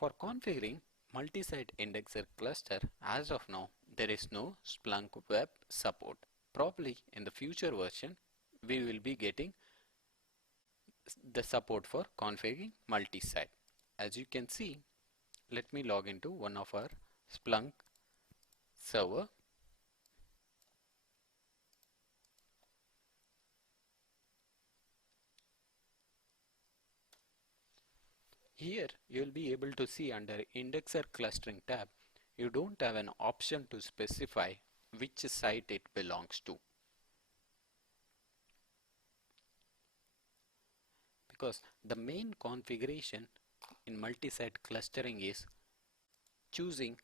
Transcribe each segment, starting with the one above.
For configuring multi-site indexer cluster, as of now, there is no Splunk web support. Probably in the future version, we will be getting the support for configuring multi-site. As you can see, let me log into one of our Splunk server. Here you will be able to see under Indexer Clustering tab, you don't have an option to specify which site it belongs to. Because the main configuration in multi-site clustering is choosing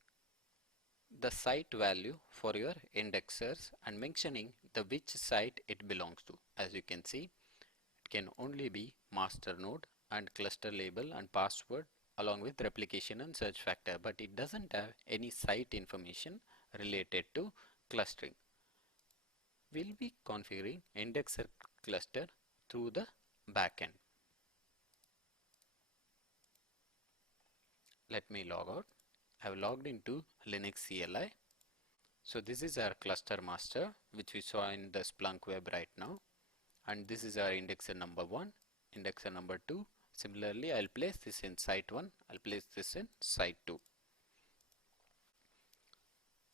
the site value for your indexers and mentioning the which site it belongs to. As you can see, it can only be master node and cluster label and password along with replication and search factor, but it doesn't have any site information related to clustering. We'll be configuring indexer cluster through the backend. Let me log out. I have logged into Linux CLI. So this is our cluster master, which we saw in the Splunk web right now, and this is our indexer number 1, indexer number 2. Similarly, I'll place this in site 1, I'll place this in site 2.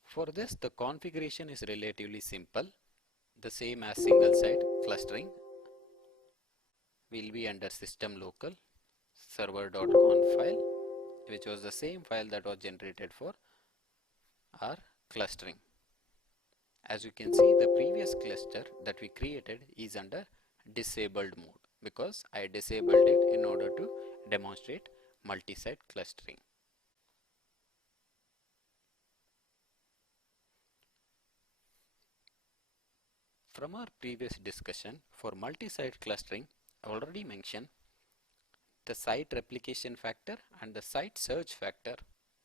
For this, the configuration is relatively simple, the same as single site clustering. We'll be under system local server.conf file, which was the same file that was generated for our clustering. As you can see, the previous cluster that we created is under disabled mode because I disabled it in order to demonstrate multi-site clustering. From our previous discussion, for multi-site clustering, I already mentioned the site replication factor and the site search factor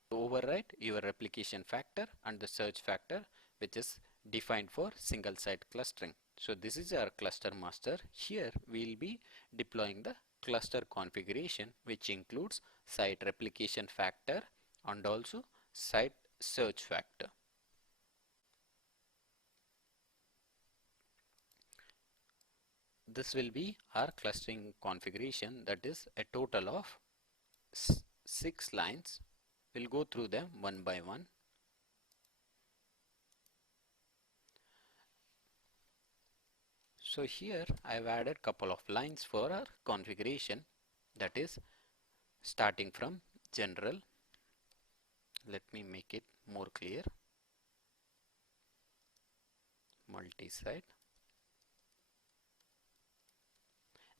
to override your replication factor and the search factor, which is defined for single site clustering. So this is our cluster master. Here we will be deploying the cluster configuration, which includes site replication factor and also site search factor. This will be our clustering configuration, that is a total of 6 lines. We'll go through them one by one. So here I've added couple of lines for our configuration, that is starting from general. Let me make it more clear. Multi-site.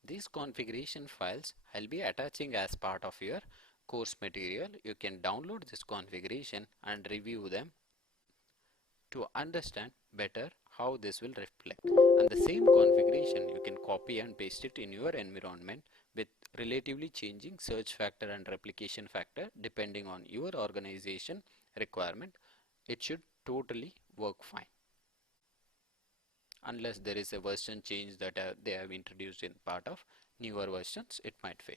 These configuration files I'll be attaching as part of your course material. You can download this configuration and review them to understand better how this will reflect. And the same configuration you can copy and paste it in your environment with relatively changing search factor and replication factor depending on your organization requirement. It should totally work fine. Unless there is a version change that they have introduced in part of newer versions, it might fail.